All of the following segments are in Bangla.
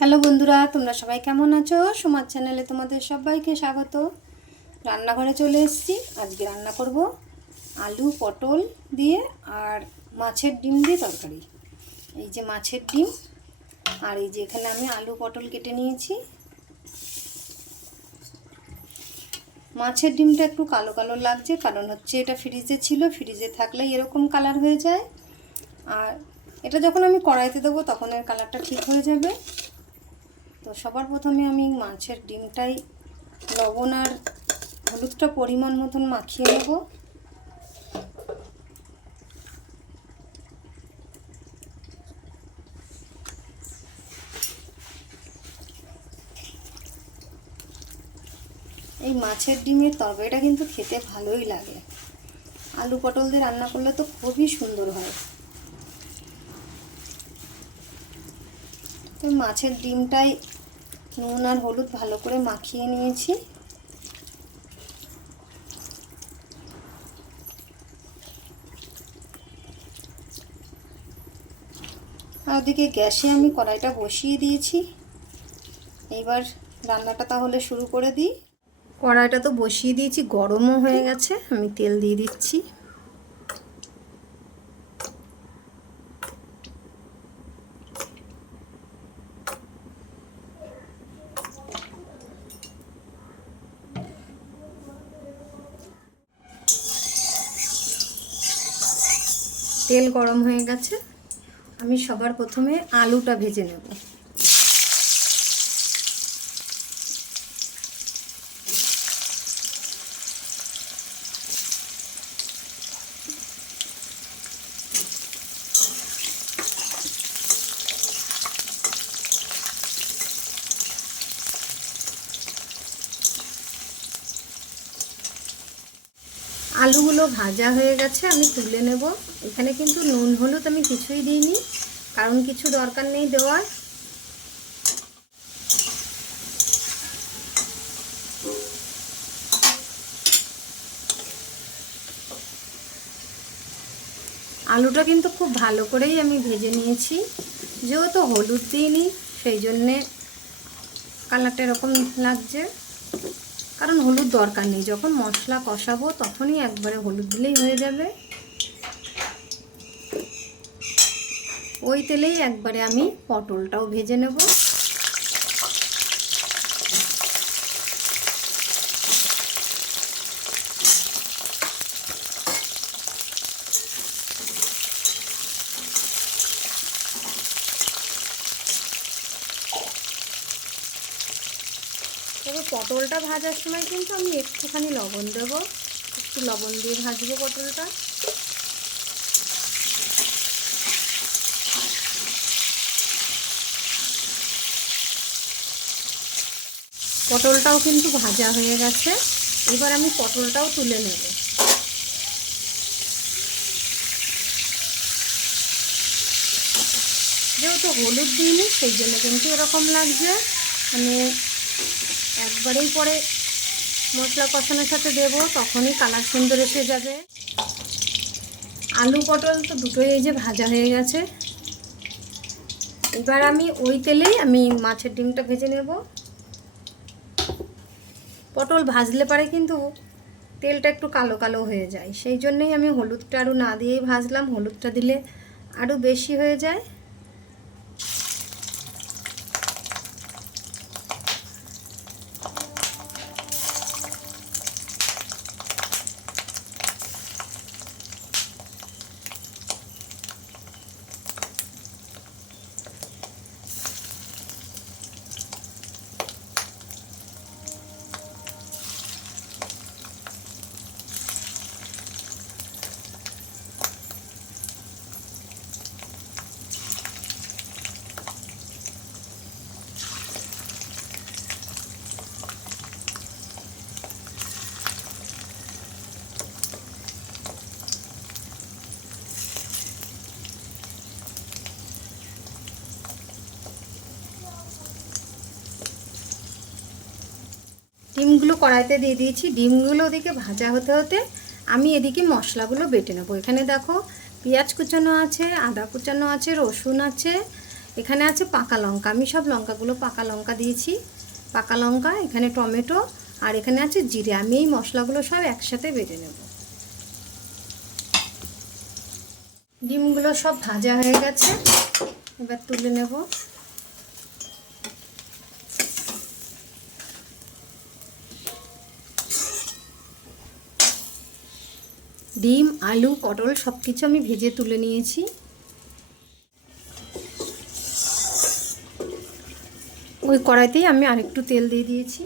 হ্যালো বন্ধুরা, তোমরা সবাই কেমন আছো? সমাজ চ্যানেলে তোমাদের সবাইকে স্বাগত। রান্নাঘরে চলে এসেছি। আজকে রান্না করব আলু, পটল দিয়ে আর মাছের ডিম দিয়ে তরকারি। এই যে মাছের ডিম, আর এই যে এখানে আমি আলু, পটল কেটে নিয়েছি। মাছের ডিমটা একটু কালো কালো লাগছে, কারণ হচ্ছে এটা ফ্রিজে ছিল। ফ্রিজে থাকলেই এরকম কালার হয়ে যায়। আর এটা যখন আমি কড়াইতে দেবো, তখন এর কালারটা ঠিক হয়ে যাবে। তো সবার প্রথমে আমি মাছের ডিমটাই, লবণ আর হলুদটা পরিমাণ মতন মাখিয়ে নেব। এই মাছের ডিমের তরকারিটা কিন্তু খেতে ভালোই লাগে। আলু পটল দিয়ে রান্না করলে তো খুবই সুন্দর হয়। তো মাছের ডিমটাই নুন আর হলুদ ভালো করে মাখিয়ে নিয়েছি। আর ওদিকে গ্যাসে আমি কড়াইটা বসিয়ে দিয়েছি। এইবার রান্নাটা তাহলে শুরু করে দিই। কড়াইটা তো বসিয়ে দিয়েছি, গরমও হয়ে গেছে, আমি তেল দিয়ে দিচ্ছি। তেল গরম হয়ে গেছে। আমি সবার প্রথমে আলুটা ভেজে নেব। আলুগুলো ভাজা হয়ে গেছে, আমি তুলে নেব। এখানে কিন্তু নুন, হলুদ আমি কিছুই দিইনি, কারণ কিছু দরকার নেই দেওয়ার। আলুটা কিন্তু খুব ভালো করেই আমি ভেজে নিয়েছি, যেহেতু হলুদ দিইনি, সেই জন্যে কালারটা এরকম লাগছে। কারণ হলুদ দরকার নেই, যখন মশলা কষাবো তখনই একবারে হলুদ দিলেই হয়ে যাবে। ওই তেলেই একবারে আমি পটলটাও ভেজে নেব। তবে পটলটা ভাজার সময় কিন্তু আমি একটুখানি লবণ দেবো। একটু লবণ দিয়ে ভাজবো পটলটা। পটলটাও কিন্তু ভাজা হয়ে গেছে। এবার আমি পটলটাও তুলে নেব। যেহেতু হলুদ দিইনি, সেই জন্য কিন্তু এরকম লাগছে। আমি একবারেই পরে মশলা কষানোর সাথে দেব, তখনই কালার সুন্দর এসে যাবে। আলু পটল তো দুটোই এই যে ভাজা হয়ে গেছে। এবার আমি ওই তেলেই আমি মাছের ডিমটা ভেজে নেব। পটল ভাজলে পারে কিন্তু তেলটা একটু কালো কালো হয়ে যায়। সেই জন্যেই আমি হলুদটা আরও না দিয়েই ভাজলাম। হলুদটা দিলে আরও বেশি হয়ে যায়। ডিমগুলো কড়াইতে দিয়ে দিয়েছি। ডিমগুলো ওদিকে ভাজা হতে হতে আমি এদিকে মশলাগুলো বেটে নেব। এখানে দেখো পেঁয়াজ কুচানো আছে, আদা কুচানো আছে, রসুন আছে, এখানে আছে পাকা লঙ্কা। আমি সব লঙ্কাগুলো পাকা লঙ্কা দিয়েছি। পাকা লঙ্কা, এখানে টমেটো আর এখানে আছে জিরে। আমি এই মশলাগুলো সব একসাথে বেটে নেব। ডিমগুলো সব ভাজা হয়ে গেছে। এবার তুলে নেব। ডিম, আলু, পটল সব কিছু আমি ভেজে তুলে নিয়েছি। ওই কড়াইতেই আমি আরেকটু তেল দিয়ে দিয়েছি।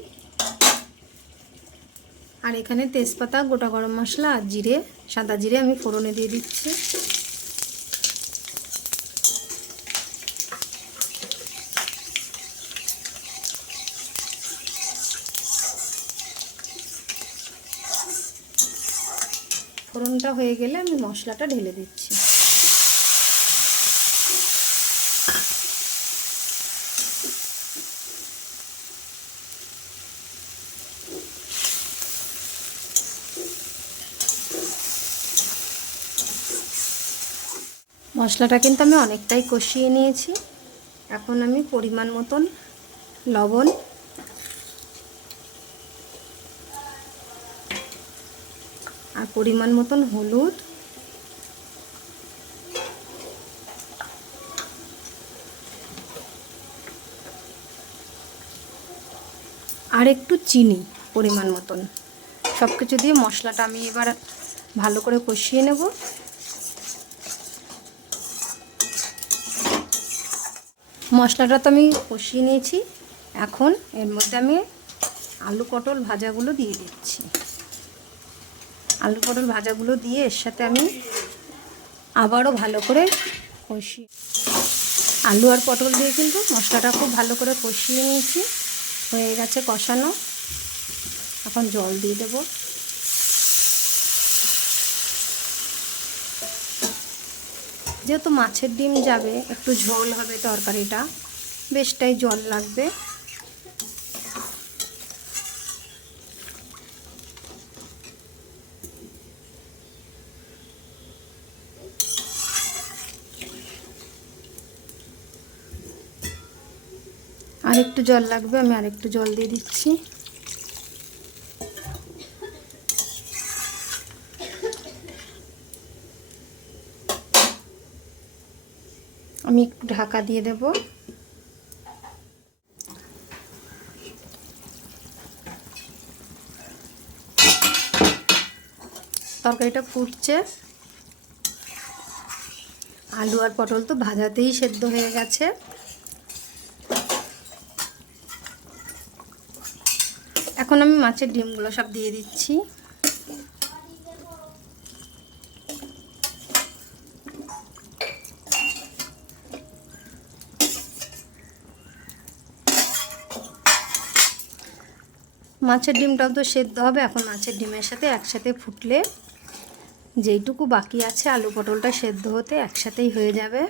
আর এখানে তেজপাতা, গোটা গরম মশলা, আর জিরে, সাদা জিরে আমি ফোড়নে দিয়ে দিচ্ছি। ফোড়নটা হয়ে গেলে আমি মশলাটা ঢেলে দিচ্ছি। মশলাটা কিন্তু আমি অনেকটাই কষিয়ে নিয়েছি। এখন আমি পরিমাণ মতন লবণ আর পরিমাণ মতন হলুদ। আর একটু চিনি পরিমাণ মতন। সব কিছু দিয়ে মশলাটা আমি এবার ভালো করে কষিয়ে নেব। মশলাটা তো আমি কষিয়ে নিয়েছি। এখন এর মধ্যে আমি আলু পটল ভাজাগুলো দিয়ে দিচ্ছি। আলু পটল ভাজাগুলো দিয়ে এর সাথে আমি আবারও ভালো করে কষি আলু আর পটল দিয়ে কিন্তু মশলাটা খুব ভালো করে কষিয়ে নিয়েছি। হয়ে গেছে কষানো। এখন জল দিয়ে দেব। যেহেতু মাছের ডিম যাবে, একটু ঝোল হবে তরকারিটা বেশটাই জল লাগবে। আর একটু জল লাগবে, আমি আর একটু জল দিয়ে দিচ্ছি। আমি একটু ঢাকা দিয়ে দেব। তরকারিটা ফুটছে। আলু আর পটল তো ভাজাতেই সেদ্ধ হয়ে গেছে। এখন আমি মাছের ডিমগুলো সব দিয়ে দিচ্ছি। মাছের ডিমটাও তো সেদ্ধ হবে, এখন মাছের ডিমের সাথে একসাথে ফুটলে যেইটুকু বাকি আছে, আলু পটলটা সেদ্ধ হতে একসাথেই হয়ে যাবে।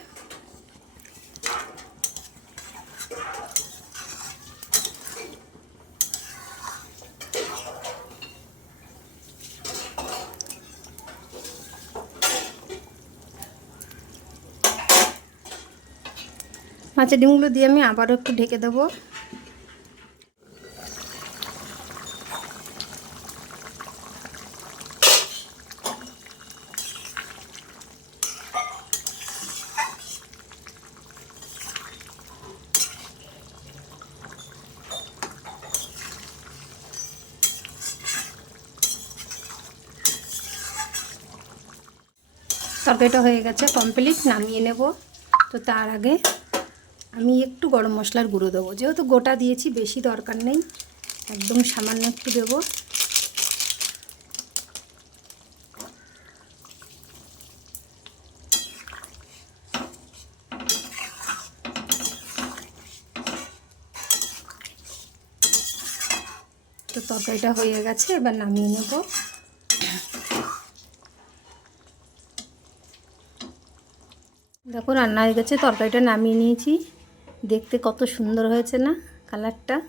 মাছের ডিমগুলো দিয়ে আমি আবারও একটু ঢেকে দেবো। তরকারিটা হয়ে গেছে কমপ্লিট, নামিয়ে নেব। তো তার আগে আমি একটু গরম মশলার গুঁড়ো দেবো। যেহেতু গোটা দিয়েছি, বেশি দরকার নেই। একদম সামান্য একটু দেবো। তো তরকারিটা হয়ে গেছে, এবার নামিয়ে নেব। দেখো, রান্না হয়ে গেছে, তরকারিটা নামিয়ে নিয়েছি। দেখতে কত সুন্দর হয়েছে না কালারটা?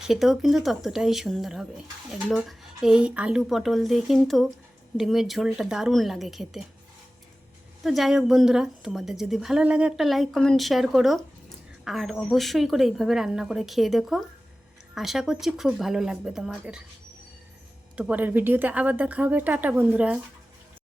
খেতেও কিন্তু ততটাই সুন্দর হবে। এগুলো, এই আলু পটল দিয়ে কিন্তু ডিমের ঝোলটা দারুণ লাগে খেতে। তো যাই হোক বন্ধুরা, তোমাদের যদি ভালো লাগে একটা লাইক কমেন্ট শেয়ার করো। আর অবশ্যই করে এইভাবে রান্না করে খেয়ে দেখো। আশা করছি খুব ভালো লাগবে তোমাদের। তো পরের ভিডিওতে আবার দেখা হবে। টাটা বন্ধুরা।